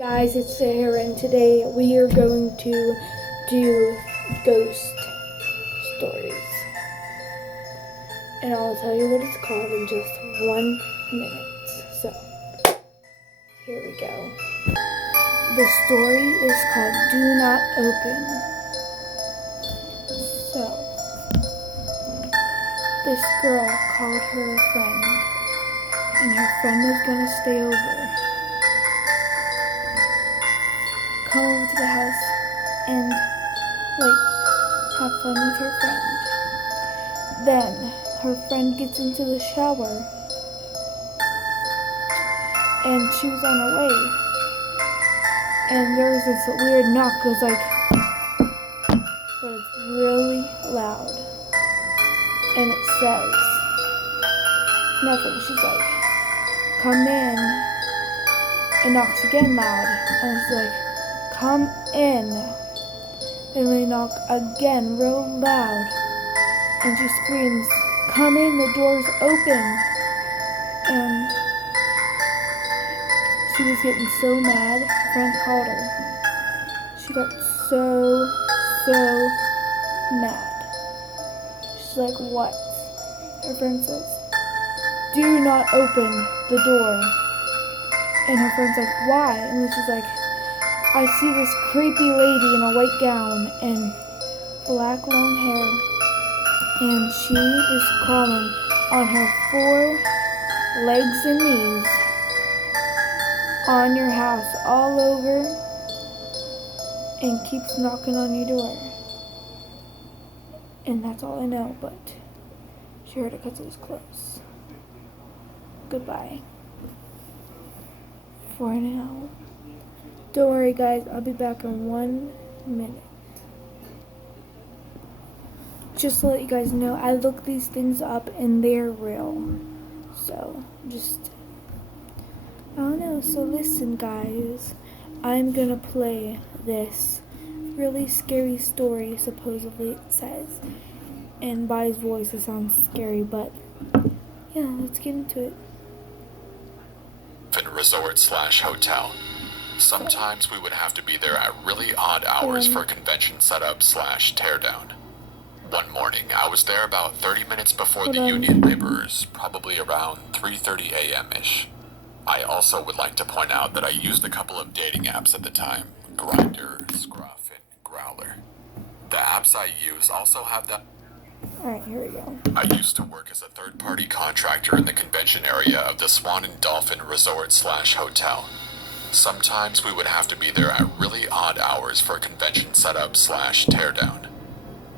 Guys, it's Sarah, and today we are going to do ghost stories. And I'll tell you what it's called in just 1 minute. So, here we go. The story is called Do Not Open. So, this girl called her friend, and her friend was gonna stay over. Come over to the house and have fun with her friend. Then her friend gets into the shower and she was on her way. And there's this weird knock, goes like, but it's really loud. And it says nothing. She's like, come in. It knocks again loud. And it's like, come in. And they knock again real loud. And she screams, come in, the door's open. And she was getting so mad, her friend called her. She got so mad. She's like, what? Her friend says, do not open the door. And her friend's like, why? And then she's like, I see this creepy lady in a white gown and black long hair. And she is crawling on her 4 legs and knees on your house all over and keeps knocking on your door. And that's all I know, but she heard it because it was close. Goodbye. For now. Don't worry guys, I'll be back in 1 minute. Just to let you guys know, I looked these things up and they're real. So, I don't know. So listen guys, I'm gonna play this really scary story, supposedly it says. And by his voice it sounds scary, but yeah, let's get into it. Resort/hotel. Sometimes we would have to be there at really odd hours for convention setup/teardown. One morning, I was there about 30 minutes before the union laborers, probably around 3:30 a.m.-ish. I also would like to point out that I used a couple of dating apps at the time, Grindr, Scruff, and Growler. The apps I use also have that. Alright, here we go. I used to work as a third-party contractor in the convention area of the Swan and Dolphin Resort/hotel. Sometimes we would have to be there at really odd hours for convention setup/teardown.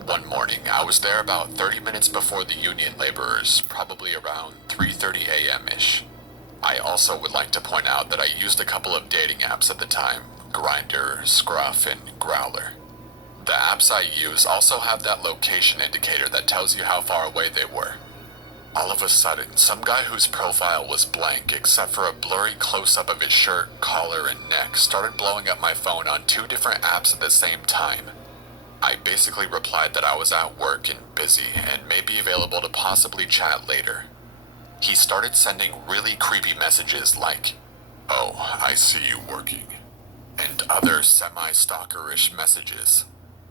One morning, I was there about 30 minutes before the union laborers, probably around 3:30 a.m.-ish. I also would like to point out that I used a couple of dating apps at the time, Grindr, Scruff, and Growler. The apps I use also have that location indicator that tells you how far away they were. All of a sudden, some guy whose profile was blank except for a blurry close-up of his shirt, collar, and neck started blowing up my phone on 2 different apps at the same time. I basically replied that I was at work and busy and may be available to possibly chat later. He started sending really creepy messages like, "Oh, I see you working," and other semi-stalkerish messages.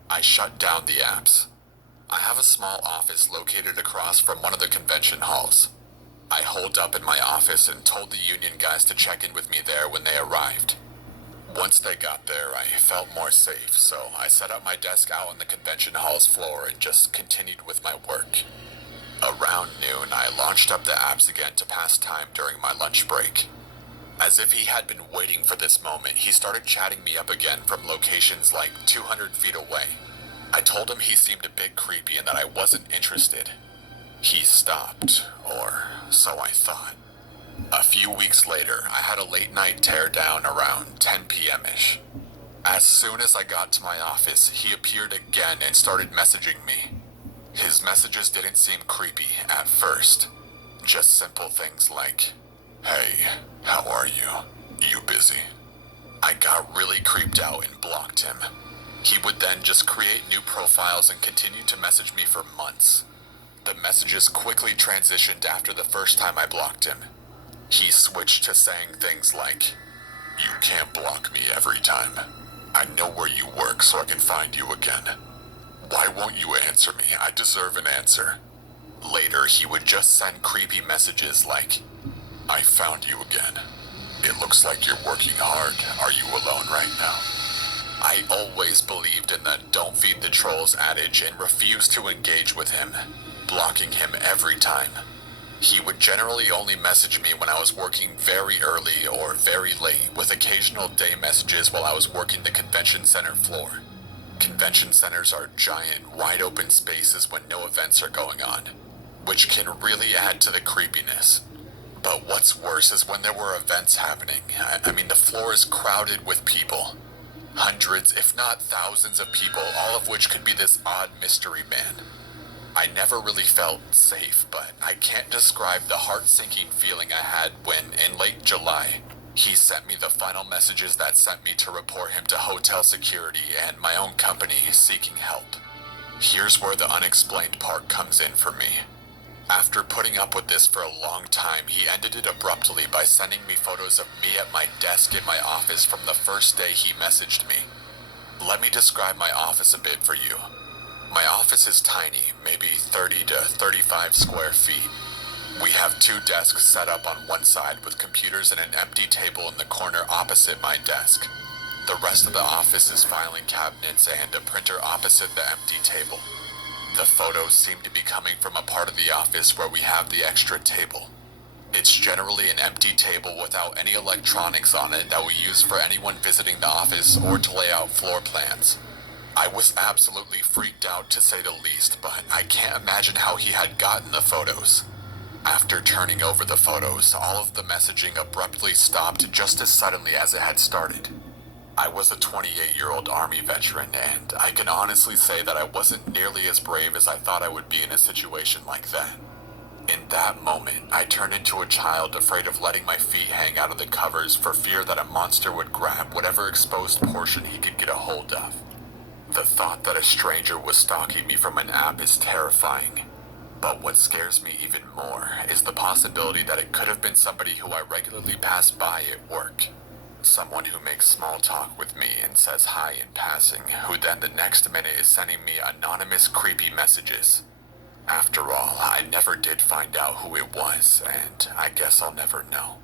I shut down the apps. I have a small office located across from one of the convention halls. I holed up in my office and told the union guys to check in with me there when they arrived. Once they got there, I felt more safe, so I set up my desk out on the convention hall's floor and just continued with my work. Around noon, I launched up the apps again to pass time during my lunch break. As if he had been waiting for this moment, he started chatting me up again from locations like 200 feet away. I told him he seemed a bit creepy and that I wasn't interested. He stopped, or so I thought. A few weeks later, I had a late night teardown around 10 p.m.-ish. As soon as I got to my office, he appeared again and started messaging me. His messages didn't seem creepy at first. Just simple things like, "Hey, how are you? You busy?" I got really creeped out and blocked him. He would then just create new profiles and continue to message me for months. The messages quickly transitioned after the first time I blocked him. He switched to saying things like, You can't block me every time. I know where you work so I can find you again. Why won't you answer me? I deserve an answer. Later, he would just send creepy messages like, I found you again. It looks like you're working hard. Are you alone right now? I always believed in the don't feed the trolls adage and refused to engage with him, blocking him every time. He would generally only message me when I was working very early or very late, with occasional day messages while I was working the convention center floor. Convention centers are giant, wide-open spaces when no events are going on, which can really add to the creepiness. But what's worse is when there were events happening. I mean, the floor is crowded with people. Hundreds, if not thousands of people, all of which could be this odd mystery man. I never really felt safe, but I can't describe the heart-sinking feeling I had when, in late July, he sent me the final messages that sent me to report him to hotel security and my own company seeking help. Here's where the unexplained part comes in for me. After putting up with this for a long time, he ended it abruptly by sending me photos of me at my desk in my office from the first day he messaged me. Let me describe my office a bit for you. My office is tiny, maybe 30 to 35 square feet. We have 2 desks set up on one side with computers and an empty table in the corner opposite my desk. The rest of the office is filing cabinets and a printer opposite the empty table. The photos seem to be coming from a part of the office where we have the extra table. It's generally an empty table without any electronics on it that we use for anyone visiting the office or to lay out floor plans. I was absolutely freaked out, to say the least, but I can't imagine how he had gotten the photos. After turning over the photos, all of the messaging abruptly stopped just as suddenly as it had started. I was a 28-year-old Army veteran, and I can honestly say that I wasn't nearly as brave as I thought I would be in a situation like that. In that moment, I turned into a child afraid of letting my feet hang out of the covers for fear that a monster would grab whatever exposed portion he could get a hold of. The thought that a stranger was stalking me from an app is terrifying. But what scares me even more is the possibility that it could have been somebody who I regularly pass by at work. Someone who makes small talk with me and says hi in passing, who then the next minute is sending me anonymous creepy messages. After all, I never did find out who it was, and I guess I'll never know.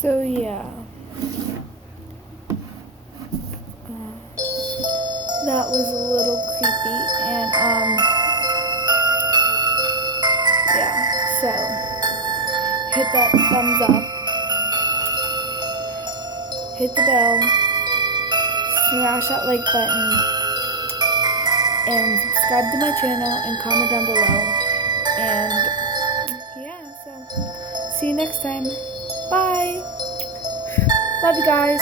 So yeah, that was a little creepy, and yeah, so hit that thumbs up, hit the bell, smash that like button, and subscribe to my channel and comment down below, and yeah, so see you next time. Bye. Love you guys.